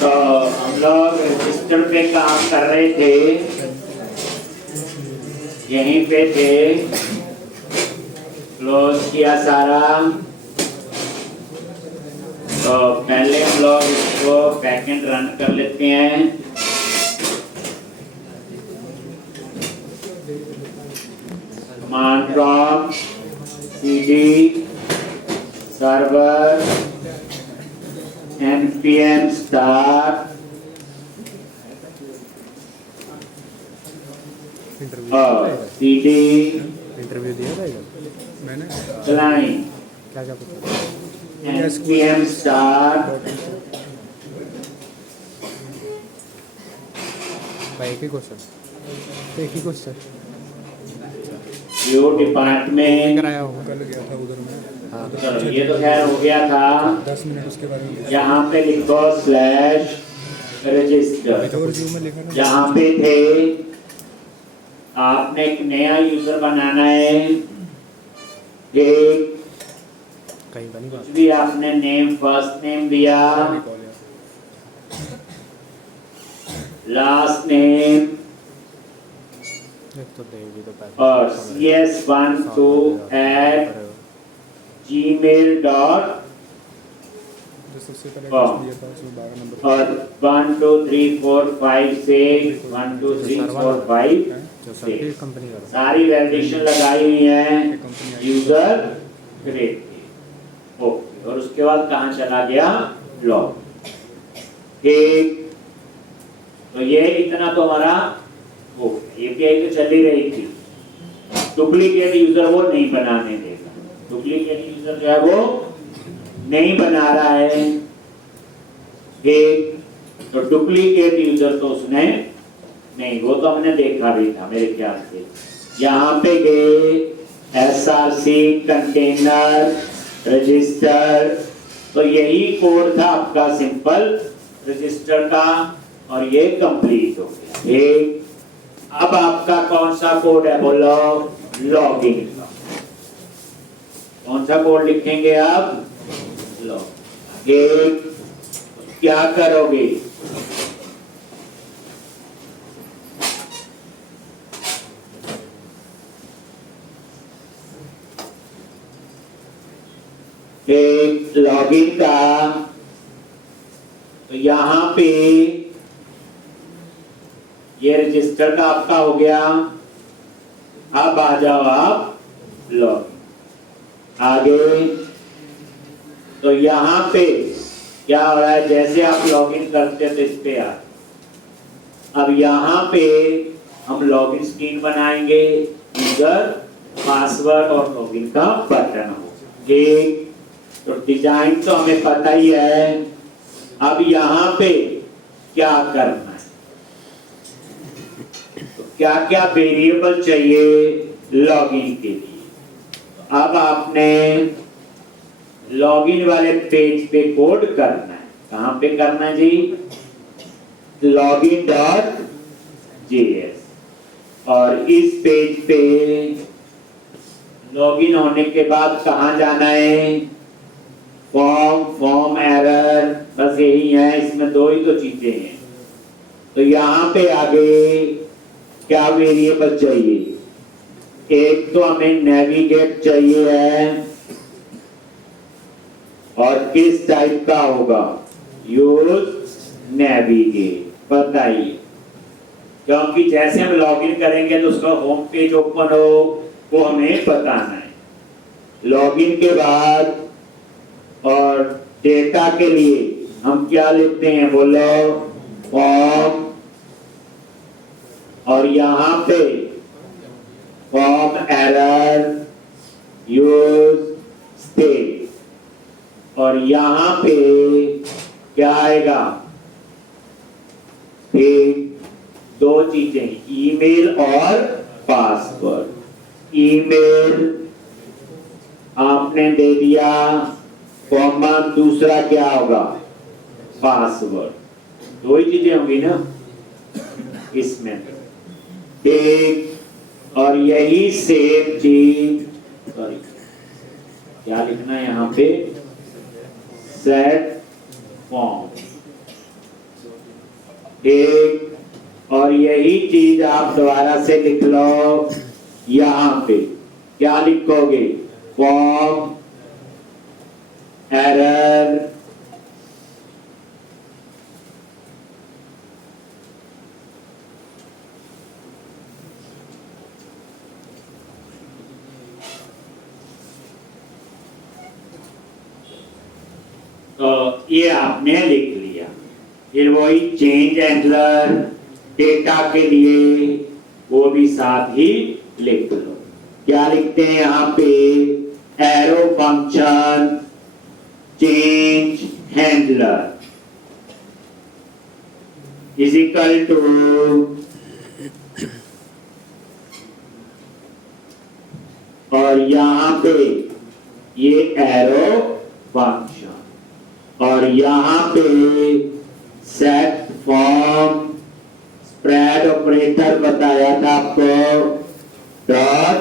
तो हम लोग रजिस्टर पे काम कर रहे थे, यहीं पे थे, क्लोज किया सारा। तो पहले हम लोग इसको बैकएंड रन कर लेते हैं। Command prompt cd server npm start और cd इंटरव्यू दिया था इधर मैंने चलाएं क्या क्या npm start भाई एक ही क्वेश्चन व्यू डिपार्टमेंट कराया होगा कल गया था उधर में। हाँ चलो ये तो खैर हो गया था। 10 मिनट उसके बारे में यहाँ पे लिखो /register, और व्यू में लिखा ना यहाँ पे थे। आपने एक नया यूजर बनाना है। एक कहीं बनी बात कुछ भी आपने नेम फर्स्ट नेम दिया, कॉल लास्ट नेम एक तो देगी तो पैसा और cs12@gmail.com जो सबसे पहले हाँ। टेस्ट दिया था उसमें 12 नंबर और 1 2 3 4 5 6 1 2 3 4 5 जो सर्टिफिकेट कंपनी का था। सारी वैलिडेशन लगाई हुई है यूजर क्रिएट की। ओके, और उसके बाद कहाँ चला गया लॉग। ठीक, तो ये इतना तो हमारा एपीआई तो चल ही रही थी। डुप्लीकेट यूजर वो नहीं बनाने देगा, डुप्लीकेट यूजर जो है वो नहीं बना रहा है। ठीक, तो डुप्लीकेट यूजर तो उसने नहीं, वो तो हमने देखा भी था मेरे ख्याल से। यहाँ पे गए SRC कंटेनर रजिस्टर, तो यही कोड था आपका सिंपल रजिस्टर का और ये कंप्लीट हो गया। ठीक, अब आपका कौन सा कोड है बोलो, लॉगिन का। कौन सा कोड लिखेंगे आप, लॉग। क्या करोगे, एक लॉगिन का, तो यहां पे ये रजिस्टर का आपका हो गया। अब आ जाओ आप लॉगिन आगे। तो यहां पे क्या हो रहा है, जैसे आप लॉगिन करते हैं तो इस पे आ, अब यहां पे हम लॉगिन स्क्रीन बनाएंगे, यूजर पासवर्ड और लॉगिन का बटन हो। ठीक, तो डिजाइन तो हमें पता ही है। अब यहाँ पे क्या करना है, तो क्या क्या वेरिएबल चाहिए लॉगिन के लिए। तो अब आपने लॉगिन वाले पेज पे कोड करना है। कहाँ पे करना है जी, login.js, और इस पेज पे लॉगिन होने के बाद कहाँ जाना है, फॉर्म एरर, बस यही है। इसमें दो ही तो चीजें हैं। तो यहाँ पे आगे क्या वेरिएबल चाहिए, एक तो हमें नेविगेट चाहिए है, और किस टाइप का होगा, यूज नेविगेट, बताइए। क्योंकि जैसे हम लॉगिन करेंगे तो उसका होम पेज ओपन हो वो हमें बताना है। लॉगिन के बाद और डेटा के लिए हम क्या लिखते हैं बोलो, फॉर्म, और यहाँ पे फॉर्म एरर यूज स्टे, और यहां पे क्या आएगा? ठीक, दो चीजें, ईमेल और पासवर्ड। ईमेल आपने दे दिया, कॉमा दूसरा क्या होगा? पासवर्ड। दो ही चीजें होंगी ना इसमें। ठीक, और यही सेम चीज, सॉरी क्या लिखना है यहाँ पे? Set form. ठीक, और यही चीज आप दोबारा से लिख लो यहाँ पे। क्या लिखोगे? फॉर्म एरर तो ये आपने लिख लिया। फिर वही चेंज हैंडलर डेटा के लिए वो भी साथ ही लिख लो। क्या लिखते हैं यहाँ पे? Arrow function change handler is equal to और यहाँ पे ये एरो फंक्शन और यहाँ पे सेट फॉर्म स्प्रेड ऑपरेटर बताया था आपको, डॉट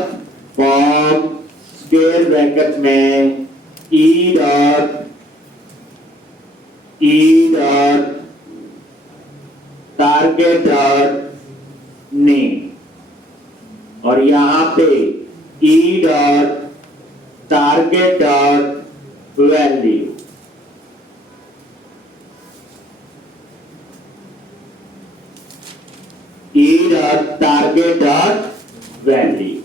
फॉर्म स्क्वायर ब्रैकेट में E dot target dot name और यहाँ पे E dot target dot value. target value,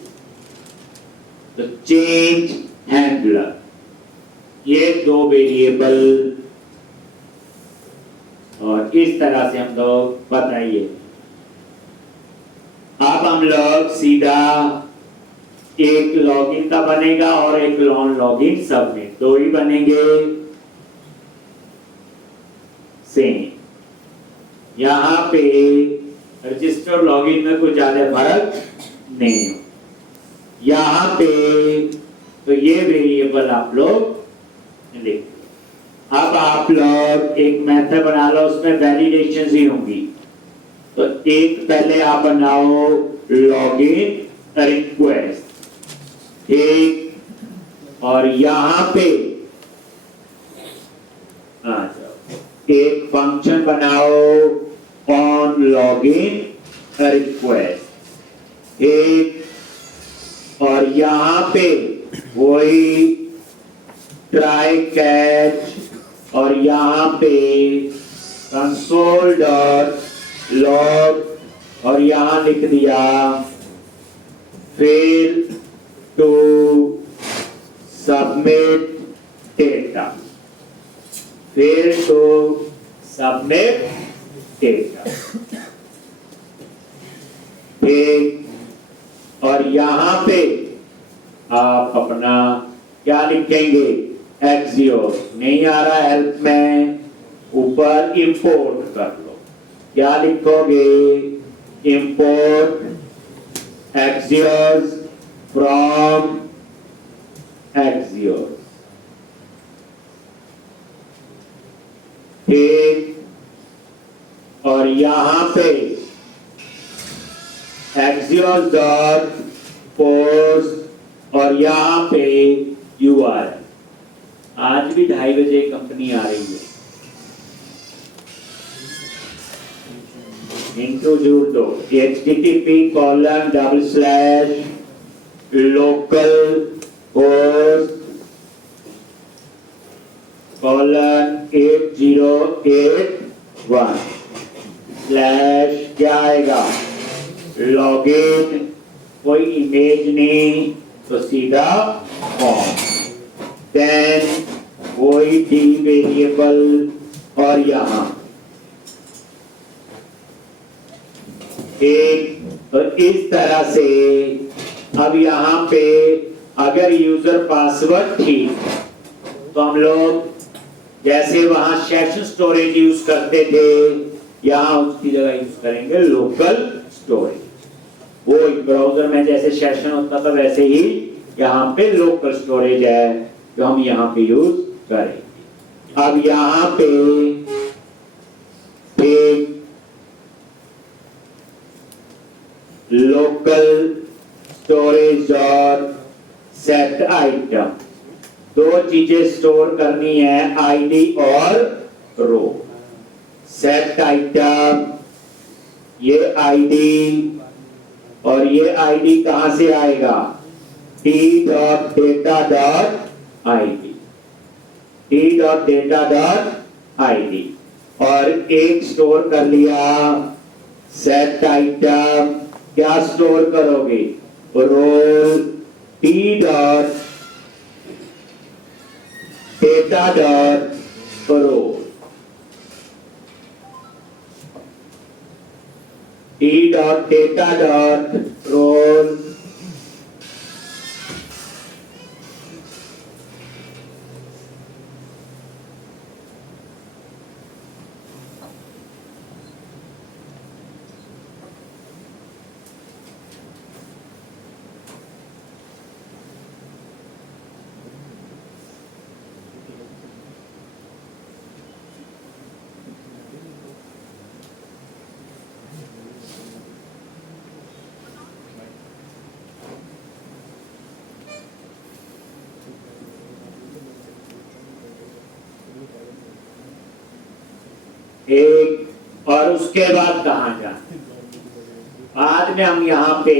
the change handler, ये दो वेरिएबल और इस तरह से हम लोग बताइए। अब हम लोग सीधा एक लॉगिन का बनेगा और एक नॉन लॉगिन सबमिट, दो ही बनेंगे सेम। यहां पे रजिस्टर लॉगिन में कुछ ज्यादा फर्क नहीं है। यहां पे तो ये वेरिएबल आप लोग लिख, अब आप लोग एक मेथड बना लो, उसमें वैलिडेशन ही होंगी। तो एक पहले आप बनाओ लॉगिन रिक्वेस्ट, ठीक, और यहां पे एक फंक्शन बनाओ ऑन लॉगिन रिक्वेस्ट, एक, और यहां पे वही ट्राई कैच और यहां पे कंसोल डॉट लॉग और यहां लिख दिया fail to submit data, fail to submit data, ठीक, और यहां पे आप अपना क्या लिखेंगे? एक्सियोस नहीं आ रहा हेल्प में, ऊपर इंपोर्ट कर लो। क्या लिखोगे? इंपोर्ट एक्सियोस फ्रॉम एक्सियोस, ठीक, और यहां पे एक्सियोस डॉट पोस्ट और यहां पे यूआरएल। आज भी 2:30 बजे कंपनी आ रही है, इनको जोड़ दो, http://localhost:8081/ क्या आएगा? लॉगिन, कोई इमेज नहीं तो सीधा फॉर्म, देन वही डी वेरिएबल और यहां एक, तो इस तरह से अब यहाँ पे अगर यूजर पासवर्ड ठीक तो हम लोग जैसे वहां सेशन स्टोरेज यूज करते थे यहाँ उसकी जगह यूज करेंगे लोकल स्टोरेज। वो ब्राउजर में जैसे सेशन होता था वैसे ही यहाँ पे लोकल स्टोरेज है जो हम यहाँ पे यूज करेंगे। अब यहाँ पे लोकल स्टोरेज और सेट आइटम, दो चीजें स्टोर करनी है, आईडी और रो। सेट आइटम ये आईडी और ये आईडी कहां से आएगा, t.data.id, t.data.id। और एक स्टोर कर लिया सेट आइटम, क्या स्टोर करोगे, रोल t.data.roll, t.data.roll। एक और उसके बाद कहां जाए, बाद में हम यहाँ पे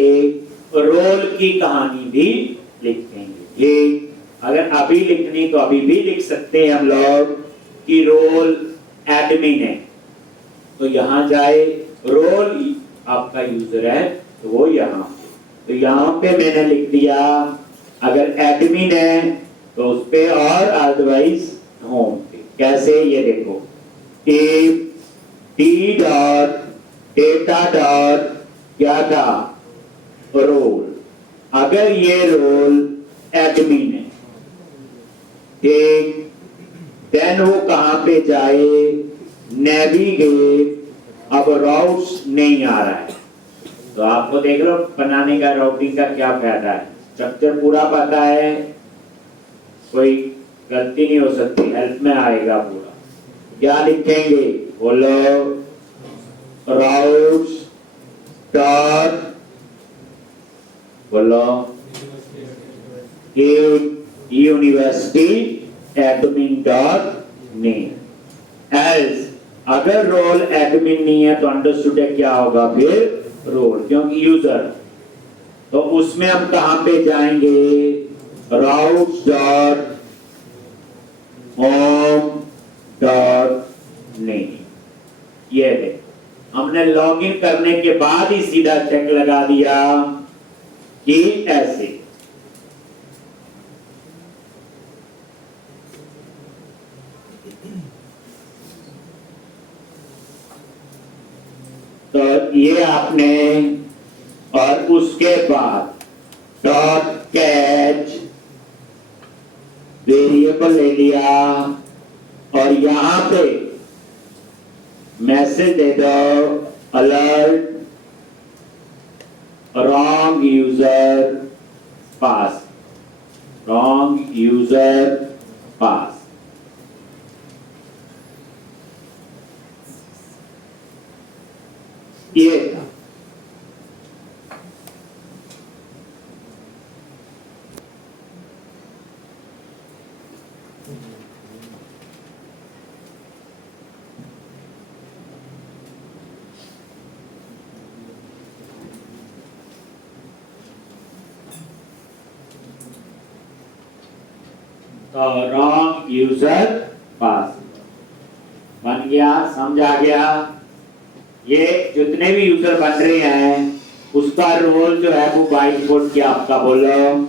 रोल की कहानी भी लिखेंगे। ठीक, अगर अभी लिखनी तो अभी भी लिख सकते हैं हम लोग कि रोल एडमिन है तो यहाँ जाए, रोल आपका यूजर है तो वो यहाँ पे, तो यहाँ पे मैंने लिख दिया अगर एडमिन है तो उस पे और अदरवाइज होम पे। कैसे, ये देखो t.data. क्या था, रोल। अगर ये रोल एडमिन है ठीक, देन वो कहां पे जाए, नेविगेट। अब राउट्स नहीं आ रहा है तो आपको देख लो बनाने का, राउटिंग का क्या फायदा है, स्ट्रक्चर पूरा पता है, कोई गलती नहीं हो सकती, हेल्प में आएगा पूरा। क्या लिखेंगे, बोलो, राउट्स डॉट, बोलो, university admin dot name. Else अगर रोल एडमिन नहीं है तो अंडरस्टूड है क्या होगा फिर, रोल, क्योंकि यूजर, तो उसमें हम कहां पे जाएंगे, routes dot home dot name. ये देखो हमने लॉगिन करने के बाद ही सीधा चेक लगा दिया कि ऐसे। तो ये आपने, और उसके बाद डॉट कैच वेरिएबल ले लिया और यहां पे मैसेज दे दो, अलर्ट रॉन्ग यूजर पास, रॉन्ग यूजर पास। ये था। तो रॉन्ग यूजर पास बन गया, समझ आ गया। ये जितने भी यूजर बन रहे हैं उसका रोल जो है वो बाइट कोड क्या आपका, बोलो,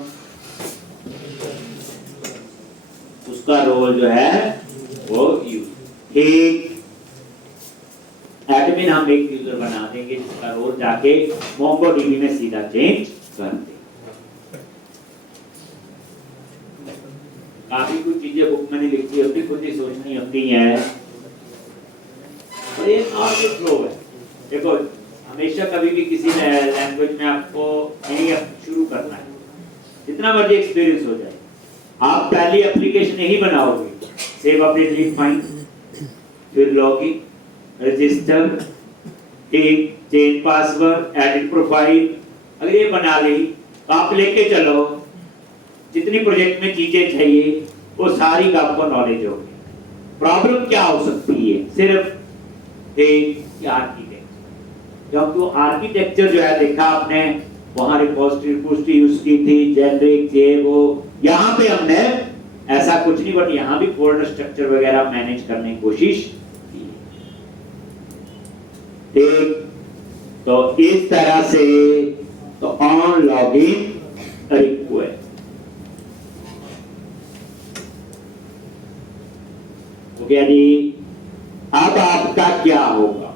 उसका रोल जो है वो ठीक। एडमिन हम एक यूजर बना देंगे जिसका रोल जाके मोंगोडीबी में सीधा चेंज कर देंगे। काफी कुछ चीजें बुक मैंने लिखी होती, खुद ही सोचनी होती हैं, और ये नॉर्मल फ्लो है। देखो हमेशा कभी भी किसी लैंग्वेज में आपको नहीं शुरू करना है, जितना मर्जी एक्सपीरियंस हो जाए, आप पहली एप्लीकेशन यही बनाओगे, सेव अपडेट लीव फाइंड, फिर लॉगिन, रजिस्टर, टिक, चेंज पासवर्ड, एडिट प्रोफाइल, अगर ये बना ली तो आप लेके चलो, जितनी प्रोजेक्ट में चीजें चाहिए वो सारी का आपको नॉलेज होगी। प्रॉब्लम क्या हो सकती है, सिर्फ एक आर्किटेक्चर, क्योंकि वो आर्किटेक्चर जो है देखा आपने, वहां रिपोजिटरी यूज की थी, जेनरिक ये वो, यहाँ पे हमने ऐसा कुछ नहीं, बट यहाँ भी फोल्डर स्ट्रक्चर वगैरह मैनेज करने की कोशिश की। ठीक, तो इस तरह से तो ऑन लॉगिन रिक्वेस्ट हो गया जी। अब आपका क्या होगा,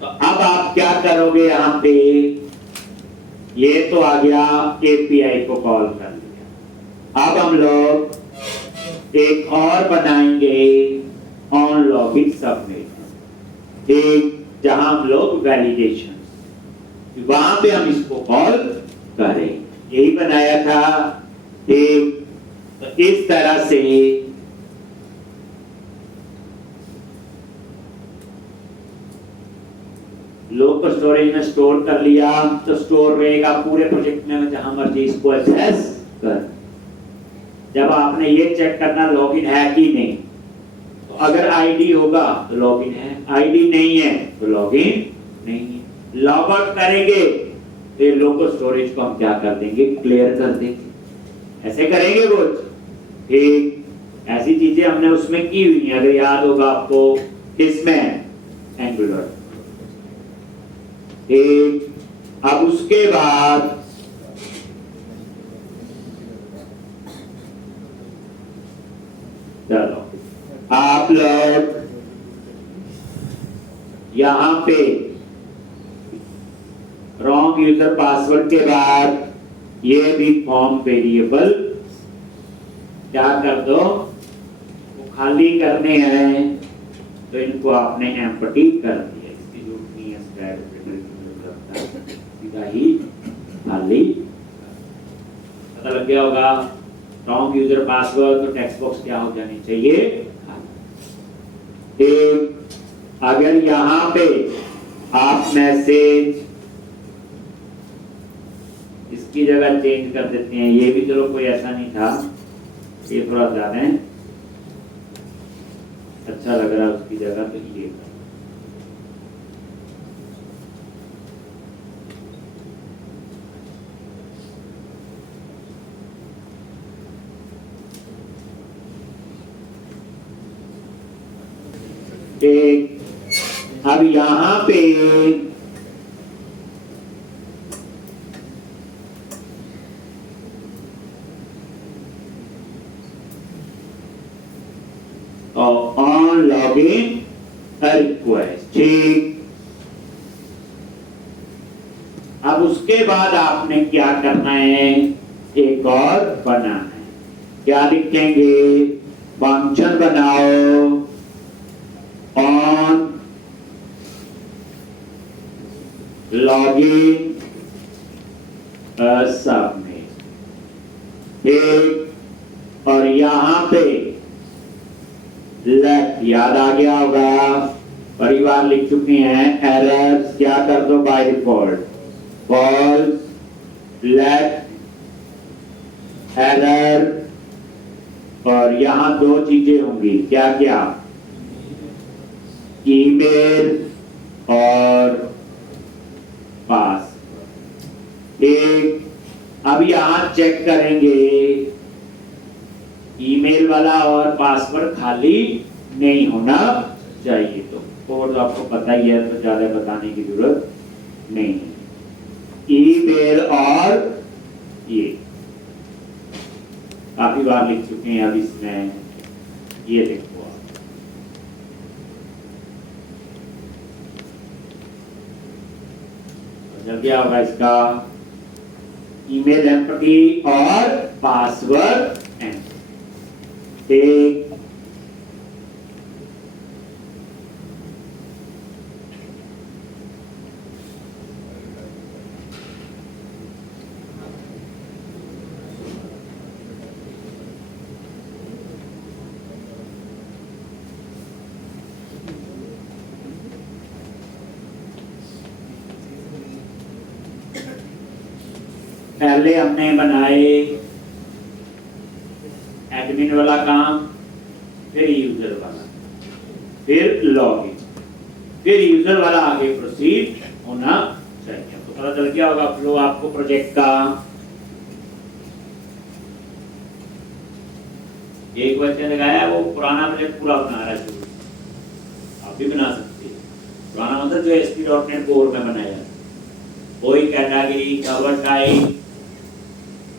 तो अब आप क्या करोगे, यहां पे ये तो आ गया, एपीआई को कॉल कर लिया। अब हम लोग एक और बनाएंगे ऑन लॉगिन सबमिट, एक जहां हम लोग वैलिडेशन, वहां पे हम इसको कॉल करें, यही बनाया था। एक तो इस तरह से लोकल स्टोरेज में स्टोर कर लिया, तो स्टोर रहेगा पूरे प्रोजेक्ट में, जहां मर्जी इसको एक्सेस कर। जब आपने ये चेक करना लॉगिन है कि नहीं, तो अगर आईडी होगा तो लॉगिन है, आईडी नहीं है तो लॉगिन नहीं है। लॉग आउट करेंगे फिर लोकल स्टोरेज को हम क्या कर देंगे, क्लियर कर देंगे, ऐसे करेंगे कुछ। ठीक, ऐसी चीजें हमने उसमें की हुई है, अगर याद होगा आपको, इसमें एंगुलर। ठीक, अब उसके बाद चलो आप लोग यहां पे रॉन्ग यूजर पासवर्ड के बाद ये भी फॉर्म वेरिएबल क्या कर दो, वो खाली करने हैं, तो इनको आपने एम्प्टी कर दिया, इसकी जरूरत नहीं है, सीधा ही खाली। पता लग गया होगा, रॉन्ग यूजर पासवर्ड, तो टेक्स्ट बॉक्स क्या हो जानी चाहिए। एक अगर यहां पे आप मैसेज इसकी जगह चेंज कर देते हैं, ये भी चलो कोई ऐसा नहीं था, ये थोड़ा ज्यादा अच्छा लग रहा है उसकी जगह, तो ये अब यहां पे ऑन लॉगिन रिक्वेस्ट। ठीक, अब उसके बाद आपने क्या करना है, एक और बनाना है, क्या लिखेंगे, फंक्शन बनाओ ऑन लॉगिन सबमिट। ठीक, और यहां पे लेफ्ट याद आ गया होगा, परिवार लिख चुके हैं, एरर्स क्या कर दो by default, false, left error, और यहां दो चीजें होंगी, क्या क्या, ईमेल और पासवर्ड। एक अब यहां चेक करेंगे, ईमेल वाला और पासवर्ड खाली नहीं होना चाहिए, तो कोड आपको पता ही है, तो ज्यादा बताने की जरूरत नहीं है। ईमेल और ये काफी बार लिख चुके हैं, अब इसमें ये देखो आप, जल्दी होगा इसका ईमेल एम्प्टी और पासवर्ड एंटर। ठीक, पहले हमने बनाए एडमिन वाला काम, फिर यूजर वाला, फिर लॉगिन, फिर यूजर वाला आगे प्रोसीड होना चाहिए। तो पता चल गया होगा फ्लो आपको प्रोजेक्ट का। एक बच्चे ने लगाया वो पुराना प्रोजेक्ट पूरा बना रहा है शुरू, आप भी बना सकते हैं। पुराना मतलब जो ASP.NET कोर में बनाया है, कोई कैटेगरी, कवर टाइप,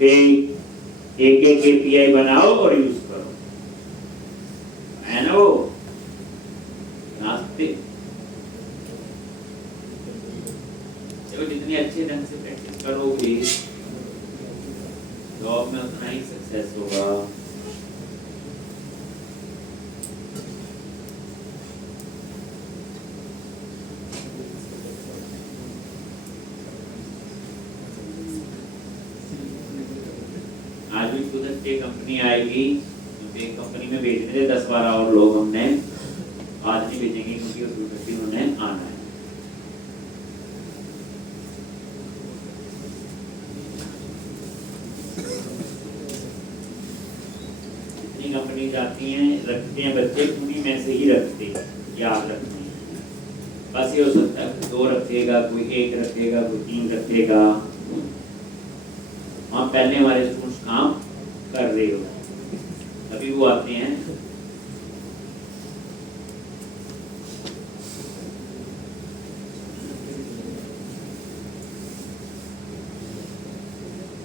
एक API बनाओ और यूज करो, है ना? वो नास्ते देखो, जितनी अच्छे ढंग से प्रैक्टिस करोगे जॉब में उतना ही सक्सेस होगा। आज भी खुद से कंपनी आएगी, क्योंकि कंपनी में भेजने थे 10-12 और लोग, हमने आज नहीं भेजेंगे क्योंकि उस उन्होंने आना है। जितनी कंपनी जाती हैं रखते हैं बच्चे, उन्हीं में से ही रखते हैं, याद रखते हैं। बस ये हो सकता है 2 रखेगा, कोई 1 रखेगा, कोई 3 रखेगा। वहाँ पहले हमारे स्टूडेंट्स काम कर रहे हो, अभी वो आते हैं।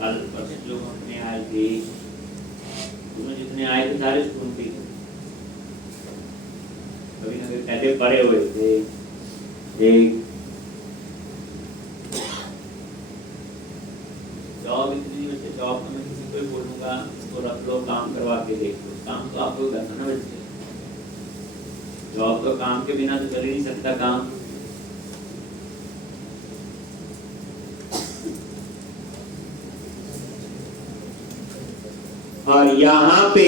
कल परसों जो अपने आए थे, उसमें जितने आए थे सारे स्टूडेंट ही कभी ना कभी पहले पढ़े हुए थे। एक जॉब इतनी बच्चे, जॉब तो मैं किसी को ही बोलूँगा इसको रख लो, काम करवा के देख लो। काम तो आपको करना ना बच्चे, जॉब तो काम के बिना तो चल ही नहीं सकता काम। और यहाँ पे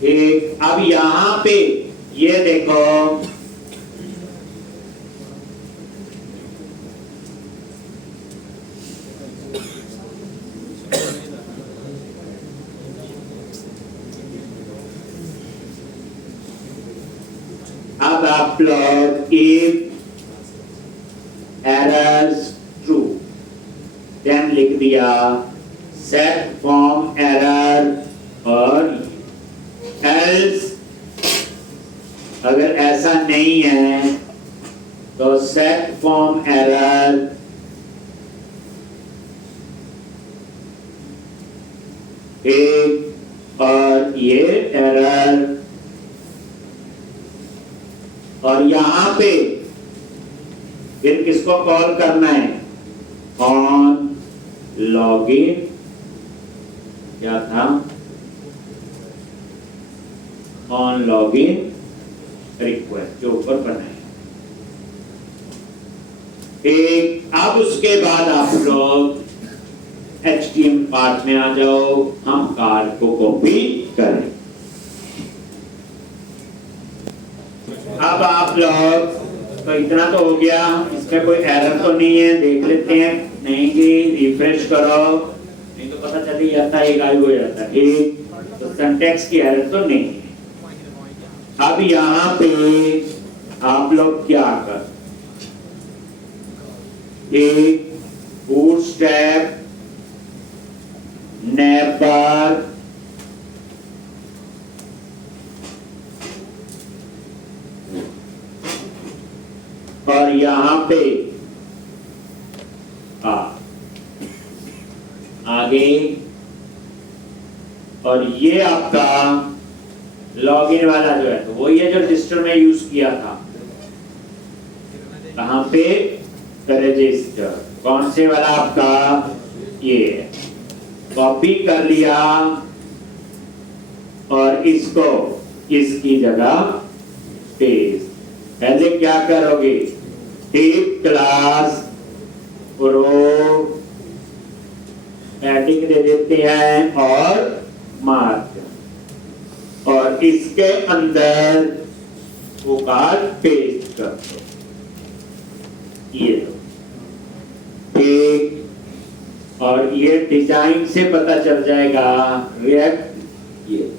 एक, अब यहाँ पे ये देखो, अब आप लोग इफ एरर्स ट्रू, देन लिख दिया सेट फॉर्म एरर, और एल्स अगर ऐसा नहीं है तो सेट फॉर्म एरर एक, और ये एरर, और यहां पे फिर किसको कॉल करना है? ऑन लॉगिन, क्या था? ऑन लॉगिन रिक्वेस्ट जो ऊपर बनाए। एक, अब उसके बाद आप लोग HTML पार्ट में आ जाओ, हम कार्ड को कॉपी करें। अब आप लोग तो इतना तो हो गया, इसमें कोई एरर तो नहीं है, देख लेते हैं। नहीं कि रिफ्रेश करो, नहीं तो पता चल ही जाता है, गायब हो जाता है। एक तो सिंटैक्स की एरर तो नहीं है। अब यहाँ पे आप लोग क्या कर, एक बूटस्ट्रैप नैपबार, और यहाँ पे आ आगे, और ये आपका लॉगिन वाला जो है तो वही है जो रजिस्टर में यूज किया था। कहां पे? रजिस्टर। कौन से वाला आपका? ये कॉपी कर लिया और इसको इसकी जगह पेस्ट। पहले क्या करोगे? टिप क्लास रो पैडिंग दे देते हैं और मार्क, और इसके अंदर वो कार्ड पेस्ट कर दो। ये लो, ठीक। और ये डिजाइन से पता चल जाएगा रिएक्ट। ये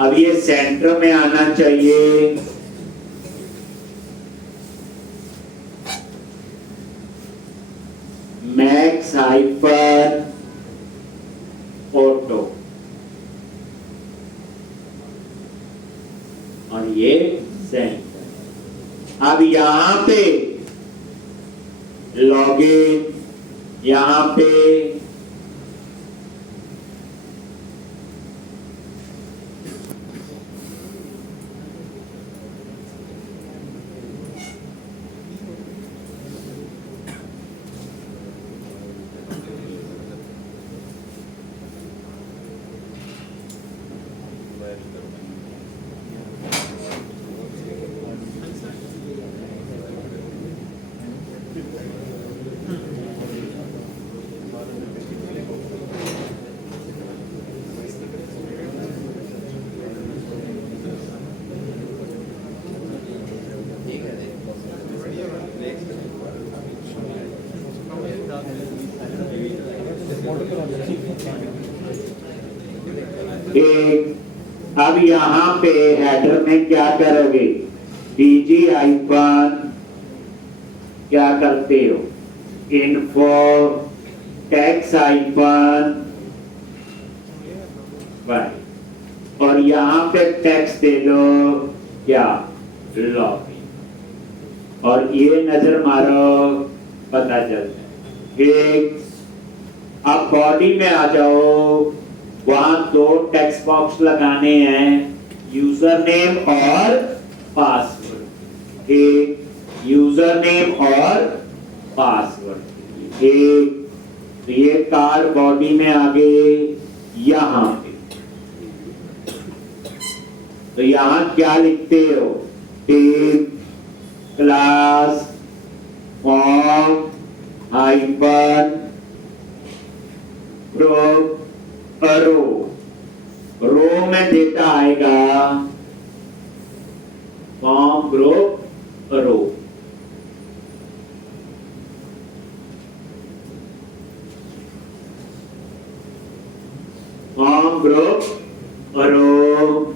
अब ये सेंटर में आना चाहिए। मैक्स हाइपर ऑटो, और ये सेंटर। अब यहां पे लॉगिन, यहां पे एक। अब यहाँ पे हेडर में क्या करोगे? डीजी आइकन क्या करते हो? इन्फो टैक्स आइकन, और यहाँ पे टैक्स दे दो क्या? लॉगिन। और ये नजर मारो, पता चलता है। एक। अब बॉडी में आ जाओ, वहां दो टेक्स्ट बॉक्स लगाने हैं, यूजर नेम और पासवर्ड। एक यूजर नेम और पासवर्ड। एक तो ये कार्ड बॉडी में आ गए। यहां पे तो यहां क्या लिखते हो? टिप क्लास फॉर्म हाइपर रो। रो में डेटा आएगा फॉर्म ग्रुप रो। फॉर्म ग्रुप रो।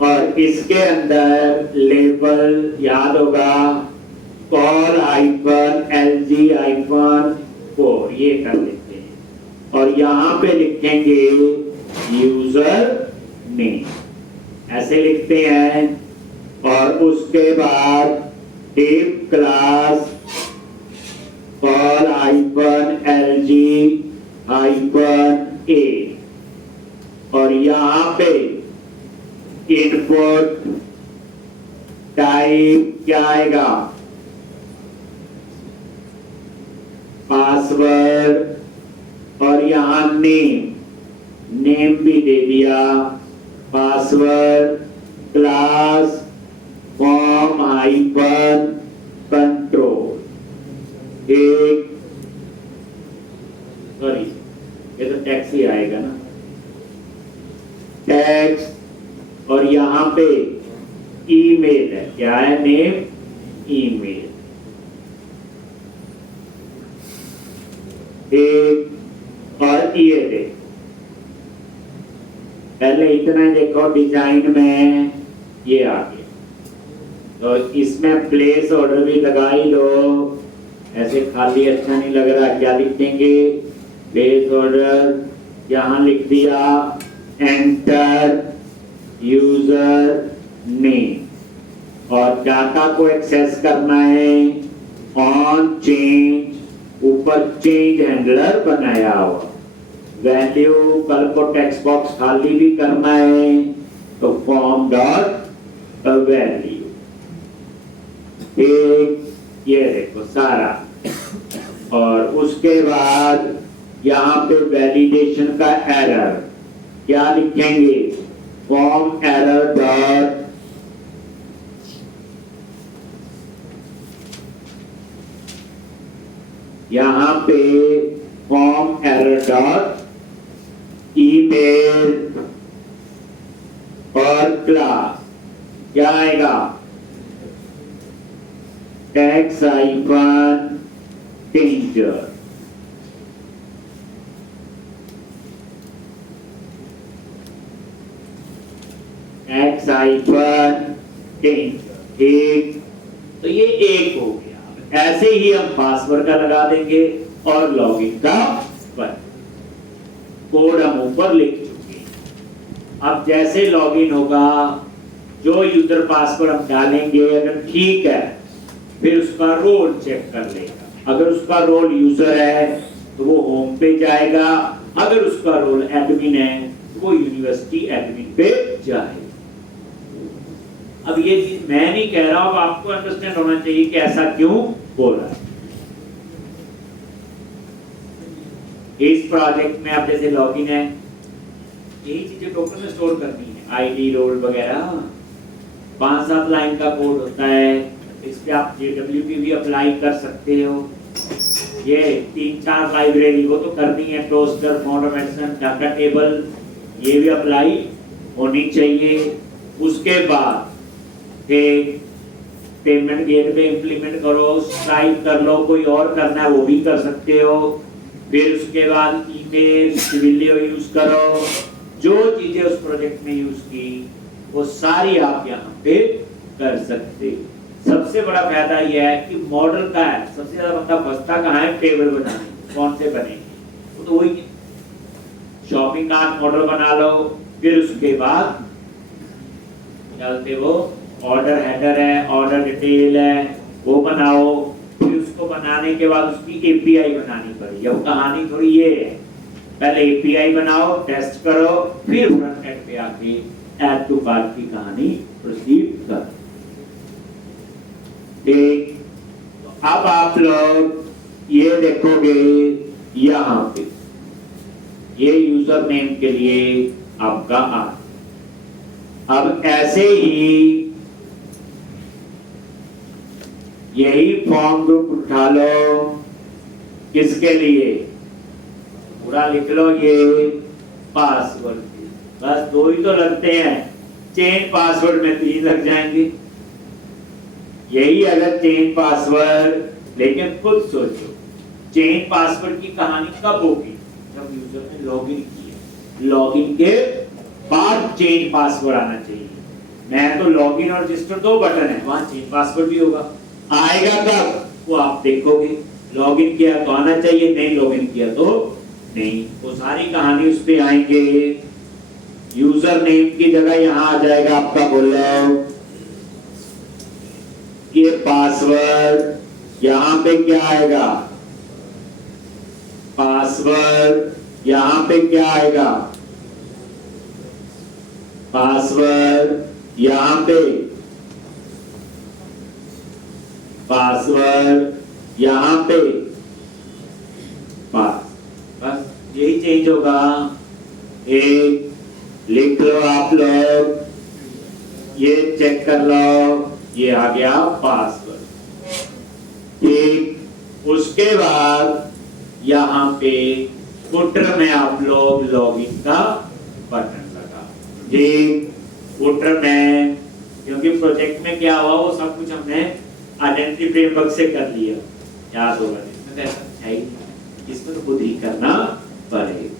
और इसके अंदर लेबल याद होगा, कॉल आइकन LG आइकन 4, ये कर लेते हैं। और यहाँ पे लिखेंगे यूजर नेम, ऐसे लिखते हैं। और उसके बाद tip class call icon LG icon A, और यहाँ पे इनपुट टाइप क्या आएगा? पासवर्ड। और यहां नेम भी दे दिया। Password class form hyphen control. एक सॉरी, ये तो टैक्स ही आएगा ना, टैक्स। और यहाँ पे ईमेल है, क्या है नेम? ईमेल। एक। और ये देख, पहले इतना ही देखो, डिजाइन में ये आ गया, तो इसमें प्लेस ऑर्डर भी लगा ही लो। ऐसे खाली अच्छा नहीं लग रहा, क्या लिखेंगे? Place order. यहाँ लिख दिया एंटर यूजर नेम, और डाटा को एक्सेस करना है ऑन चेंज, ऊपर चेंज हैंडलर बनाया हुआ, वैल्यू कल को टेक्स्ट बॉक्स खाली भी करना है तो फॉर्म डॉट वैल्यू, एक ये देखो सारा। और उसके बाद यहाँ पे वैलिडेशन का एरर क्या लिखेंगे, फॉर्म एरर डॉट यहाँ पे फॉर्म एरर डॉट ईमेल और क्लास क्या आएगा, टैक्स आइकन टेंजर। टैक्स आइकन टेंजर एक, तो ये एक हो गया। ऐसे ही हम पासवर्ड का लगा देंगे और लॉगिन का बन, कोड हम ऊपर लिख चुके। अब जैसे लॉगिन होगा, जो यूजर पासवर्ड हम डालेंगे अगर ठीक है फिर उसका रोल चेक कर लेगा। अगर उसका रोल यूजर है तो वो होम पे जाएगा, अगर उसका रोल एडमिन है तो वो यूनिवर्सिटी एडमिन पे जाएगा। अब ये चीज मैं नहीं कह रहा हूं, आपको अंडरस्टैंड होना चाहिए कि ऐसा क्यों हो रहा है। इस प्रोजेक्ट में आप जैसे लॉगिन है, यही चीजें टोकन में स्टोर करनी है, आईडी रोल वगैरह, 5-7 लाइन का कोड होता है। इस पे आप JWT भी अप्लाई कर सकते हो। ये 3-4 लाइब्रेरी वो तो करनी है, टोस्टर, फॉर्मेशन, डाटा टेबल, ये भी अप्लाई होनी चाहिए। उसके बाद पेमेंट गेटवे इंप्लीमेंट करो, स्ट्राइप कर लो, कोई और करना है वो भी कर सकते हो। फिर उसके बाद ईमेल, सिविलियो यूज करो, जो चीजें उस प्रोजेक्ट में यूज की वो सारी आप यहाँ पे कर सकते हो। सबसे बड़ा फायदा यह है कि मॉडल का है, सबसे ज्यादा बंदा फंसता कहाँ है, टेबल बनाने, कौन से बनेंगे, तो वही शॉपिंग कार्ट मॉडल बना लो। फिर उसके बाद डालते वो ऑर्डर हेडर है, ऑर्डर डिटेल है, वो बनाओ। फिर उसको बनाने के बाद उसकी API बनानी पड़ेगी। अब कहानी थोड़ी ये है, पहले API बनाओ, टेस्ट करो, फिर फ्रंट एंड पे आके ऐड टू कार्ट की कहानी प्रोसीड करो। ठीक, तो अब आप लोग ये देखोगे यहाँ पे ये यूजर नेम के लिए आपका अब ऐसे ही यही फॉर्म ग्रुप उठा लो, किसके लिए, पूरा लिख लो ये पासवर्ड, बस 2 ही तो लगते हैं, चेंज पासवर्ड में 3 लग जाएंगे। यही अगर चेंज पासवर्ड, लेकिन खुद सोचो चेंज पासवर्ड की कहानी कब होगी, जब यूजर ने लॉगिन किया, लॉगिन के बाद चेंज पासवर्ड आना चाहिए। मैं तो लॉगिन और रजिस्टर 2 बटन है, वहां चेंज पासवर्ड भी होगा, आएगा कब वो आप देखोगे। लॉगिन किया तो आना चाहिए, नहीं लॉगिन किया तो नहीं, वो सारी कहानी उस पे आएंगे। यूजर नेम की जगह यहां आ जाएगा आपका बोलो ये पासवर्ड, यहां पे क्या आएगा, पासवर्ड, यहां पे क्या आएगा, पासवर्ड, यहां पे पासवर्ड, यहां पे पास, बस यही चेंज होगा। एक लिख लो आप लोग, ये चेक कर लो, ये आ गया पासवर्ड। ठीक, उसके बाद यहाँ पे फुटर में आप लोग लॉगिन का बटन लगा। ठीक, फुटर में क्योंकि प्रोजेक्ट में क्या हुआ वो सब कुछ हमने आइडेंटिटी फ्रेमवर्क से कर लिया, याद होगा, इसमें ऐसा है ही, इसमें तो खुद ही करना पड़ेगा।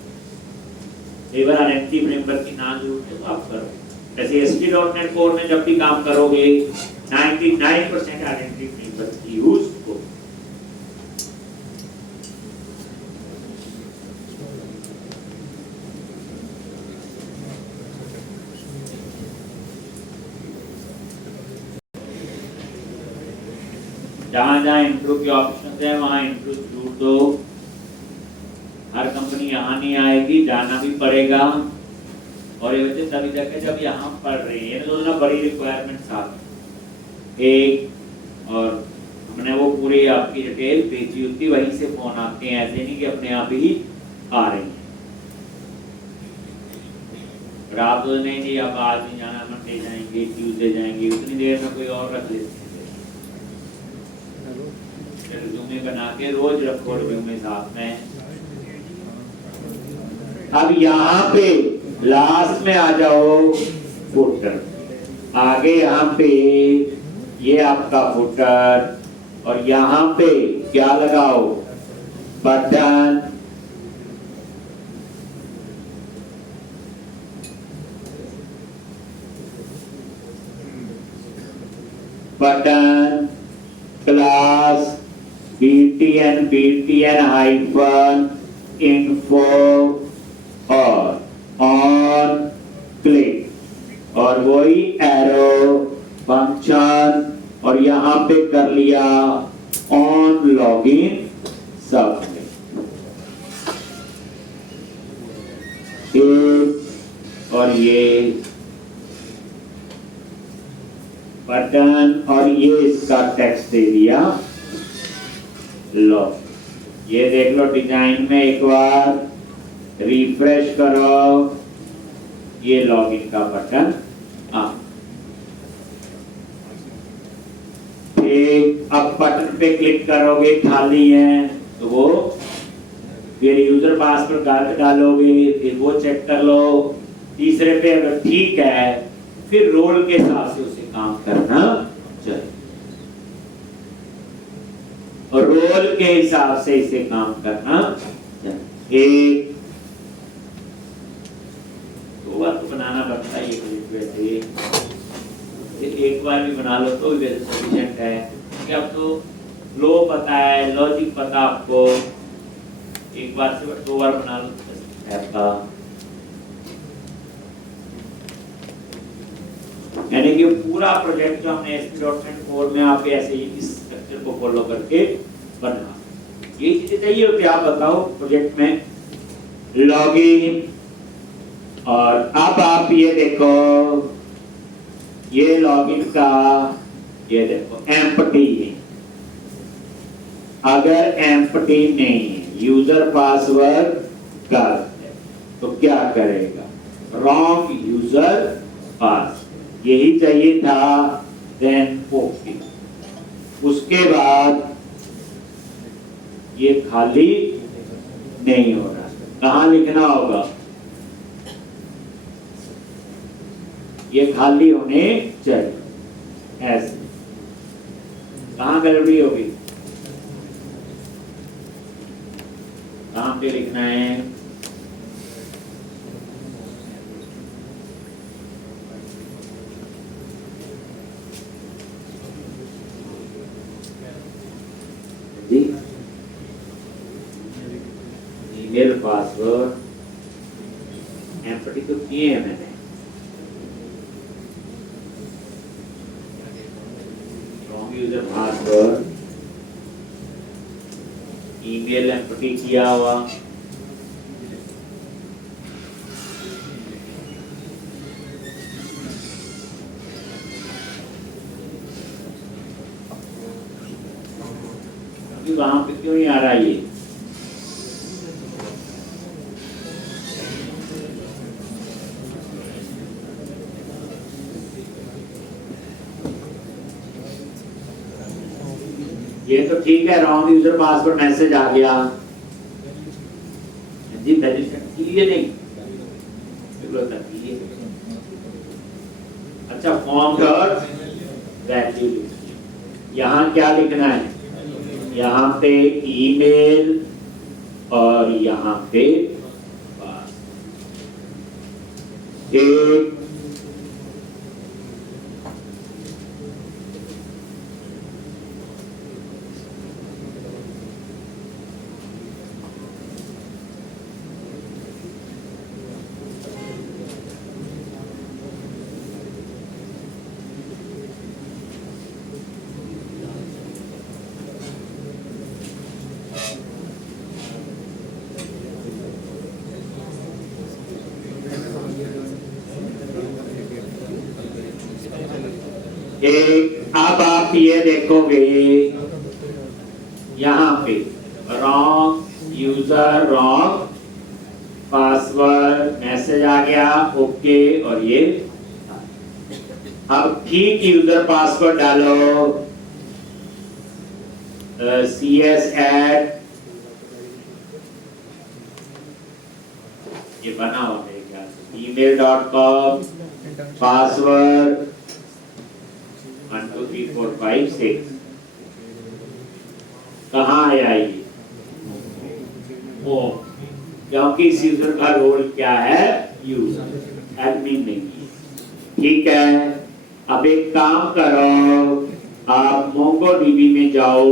एक बार आइडेंटिटी फ्रेमवर्क की ना जरूरत है तो आप करो। जैसे ASP.NET कोर में जब भी काम करोगे 99% आइडेंटिटी फ्रेमवर्क की यूज हो। जहाँ जहाँ इंट्रो के ऑप्शन है वहाँ इंट्रो जरूर दो। हर कंपनी यहाँ नहीं आएगी, जाना भी पड़ेगा। और ये बच्चे तभी जाके जब यहाँ पढ़ रही है तो ना बड़ी रिक्वायरमेंट साथ एक, और हमने वो पूरी आपकी डिटेल भेजी होती, वहीं से फोन आते हैं, ऐसे नहीं कि अपने आप ही आ रही हैं। और आप तो नहीं जी अब आज नहीं जाना, मंडे जाएंगे, ट्यूसडे जाएंगे, उतनी देर में कोई और रख लेते हैं। रिज्यूमे बना के रोज रखो रिज्यूमे साथ में। अब यहाँ पे लास्ट में आ जाओ फुटर, आगे यहाँ पे ये आपका फुटर, और यहाँ पे क्या लगाओ button. Button class BTN hyphen info और ऑन क्लिक, और वही एरो फंक्शन, और यहाँ पे कर लिया ऑन लॉगिन सबमिट। और ये बटन और ये इसका टेक्स्ट दे दिया। लो ये देख लो डिजाइन में, एक बार रिफ्रेश करो, ये लॉगिन का बटन ठीक। अब बटन पे क्लिक करोगे, खाली है तो वो फिर यूजर पासवर्ड गलत डालोगे, फिर वो चेक कर लो। तीसरे पे अगर ठीक है फिर रोल के हिसाब से उसे काम करना चाहिए, और रोल के हिसाब से इसे काम करना चाहिए। एक दो बार तो बनाना पड़ता है ये वैसे, एक बार भी बना लो तो वैसे सफिशिएंट है, क्योंकि अब तो फ्लो पता है, लॉजिक पता आपको, एक बार से दो बार बना लो तो यानी कि पूरा प्रोजेक्ट जो हमने ASP.NET कोड में आप ऐसे ही इस स्ट्रक्चर को फॉलो करके बना, ये चीजें चाहिए होती है। आप बताओ प्रोजेक्ट में लॉगिन, और अब आप ये देखो ये लॉगिन का ये देखो एम्प्टी है। अगर एम्प्टी नहीं है, यूजर पासवर्ड गलत है, तो क्या करेगा? रॉन्ग यूजर पास, यही चाहिए था। देन ओके, उसके बाद ये खाली नहीं हो रहा, कहाँ लिखना होगा? ये खाली होने चाहिए ऐसे। कहाँ गड़बड़ी होगी? कहाँ पे लिखना है? ईमेल पासवर्ड एम्प्टी तो किए हैं मैंने, wrong user password, email empty किया हुआ, अभी वहां पे क्यों नहीं आ रहा ये? ये तो ठीक है, रॉन्ग यूजर पासवर्ड मैसेज आ गया जी, रजिस्टर कीजिए नहीं, अच्छा फॉर्म डॉट वैल्यू, यहाँ क्या लिखना है? यहाँ पे ईमेल और यहाँ पे एक एक अब आप ये देखोगे यहाँ पे wrong user wrong password message आ गया ओके और ये अब ठीक यूजर पासवर्ड डालो CS एड ये बना हो मेरे ख्याल से email.com पासवर्ड 1 2 3 4 5 6 कहाँ आया ये ओ क्योंकि इस यूजर का रोल क्या है यूजर एडमिन नहीं है ठीक है अब एक काम करो आप MongoDB में जाओ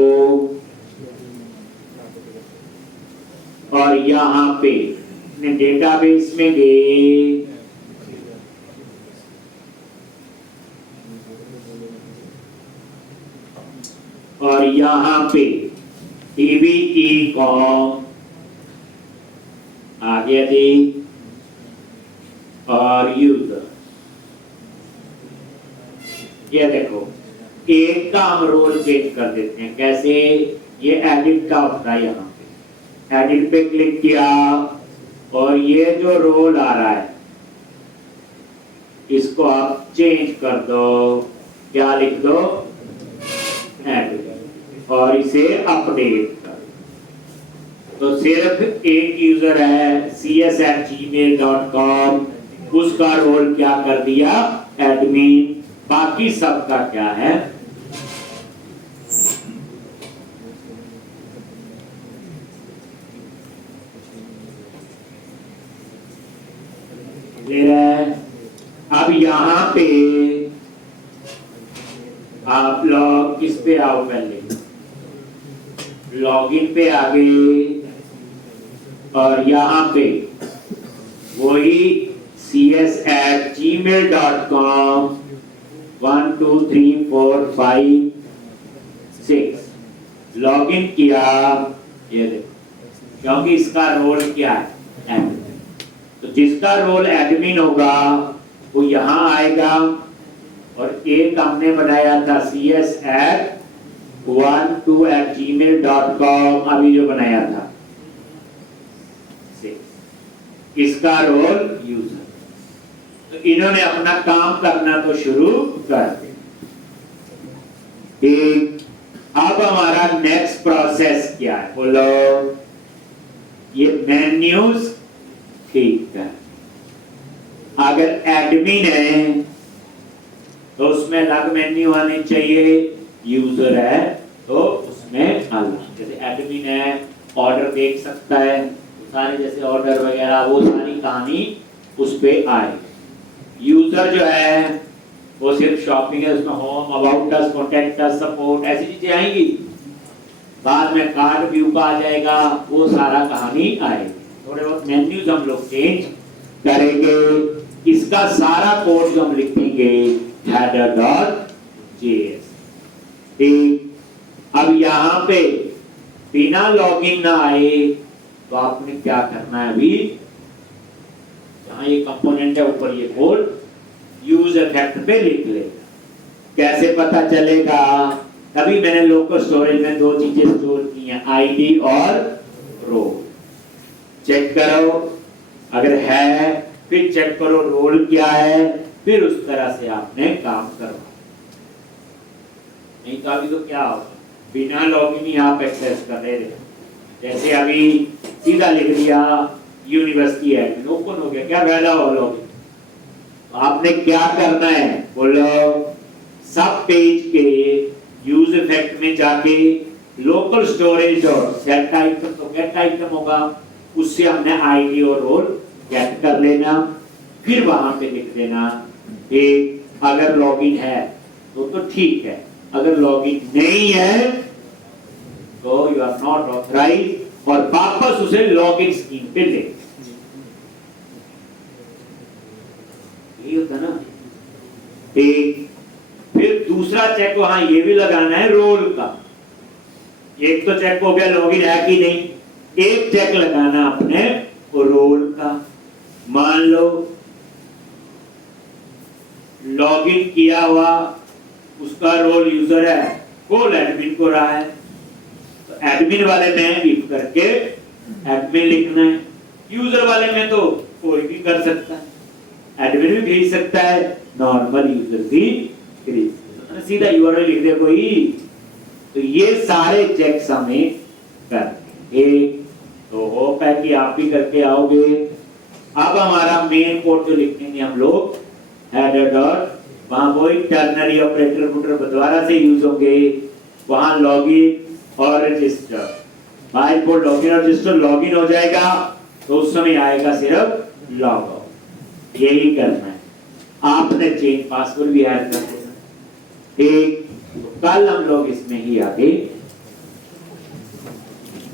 और यहाँ पे अपने डेटाबेस में गए और यहाँ पे db.com आगे दी और यूजर ये देखो एक का हम रोल चेंज कर देते हैं कैसे ये एडिट का होता है यहाँ पे एडिट पे क्लिक किया और ये जो रोल आ रहा है इसको आप चेंज कर दो क्या लिख दो एडिट और इसे अपडेट कर तो सिर्फ एक यूजर है cs@gmail.com उसका रोल क्या कर दिया एडमिन बाकी सबका क्या है अब यहाँ पे आप लोग किस पे आओ पहले लॉगिन पे आ गए और यहाँ पे वही cs@gmail.com 1 2 3 4 5 6 लॉगिन किया ये देखो क्योंकि इसका रोल क्या है एडमिन तो जिसका रोल एडमिन होगा वो यहाँ आएगा और एक हमने बनाया था cs@12@gmail.com अभी जो बनाया था इसका रोल यूजर तो इन्होंने अपना काम करना तो शुरू कर दिया अब हमारा नेक्स्ट प्रोसेस क्या है बोलो ये मेन्यूज ठीक है अगर एडमिन है तो उसमें अलग मेन्यू आने चाहिए यूजर है तो उसमें अलग जैसे एडमिन है ऑर्डर देख सकता है सारे जैसे ऑर्डर वगैरह वो सारी कहानी उस पे आए यूजर जो है वो सिर्फ शॉपिंग है उसमें home about us contact us support ऐसी चीजें आएंगी बाद में कार्ड व्यू का आ जाएगा वो सारा कहानी आएगी थोड़े बहुत मेन्यूज हम लोग चेंज करेंगे इसका सारा कोड जो हम लिखेंगे header.js ठीक अब यहाँ पे बिना लॉगिन ना आए तो आपने क्या करना है अभी यहाँ ये कंपोनेंट है ऊपर ये कोड यूज इफेक्ट पे लिख लेगा कैसे पता चलेगा तभी मैंने लोकल स्टोरेज में दो चीजें स्टोर की हैं आईडी और रो चेक करो अगर है फिर चेक करो रोल क्या है फिर उस तरह से आपने काम करवाना नहीं तो अभी तो क्या होगा बिना लॉगिन ही आप एक्सेस कर रहे थे जैसे अभी सीधा लिख दिया यूनिवर्सिटी एडमिन ओपन हो गया क्या फायदा हो लॉगिन तो आपने क्या करना है बोलो सब पेज के यूज इफेक्ट में जाके लोकल स्टोरेज और सेट आइटम तो गेट आइटम होगा उससे हमने आईडी और रोल गेट कर लेना फिर वहां पे लिख देना कि अगर लॉगिन है तो ठीक है अगर लॉगिन नहीं है तो यू आर नॉट ऑथराइज्ड और वापस उसे लॉगिन स्क्रीन पे ले ये होता ना एक फिर दूसरा चेक वहां ये भी लगाना है रोल का एक तो चेक हो गया लॉगिन है कि नहीं एक चेक लगाना अपने रोल का मान लो लॉगिन किया हुआ उसका रोल यूजर है, कॉल एडमिन को रहा है, तो एडमिन वाले में इफ करके एडमिन लिखना है, यूजर वाले में तो कोई भी कर सकता है, एडमिन भी भेज सकता है, नॉर्मल यूजर भी भेज सकता है, सीधा यूआरएल लिख दे कोई। तो ये सारे चेक्स हमें करने, तो होप है कि आप भी करके आओगे। अब हमारा मेन कोड जो लिखेंगे हम लोग, हेडर डॉट, वहां वही टर्नरी ऑपरेटर फुटर दोबारा से यूज होंगे, वहां लॉगिन और रजिस्टर, बाय डिफॉल्ट लॉगिन और रजिस्टर लॉगिन हो जाएगा तो उस समय आएगा सिर्फ लॉग आउट। यही करना है, आपने चेंज पासवर्ड भी ऐड कर देना। ठीक, तो कल हम लोग इसमें ही आगे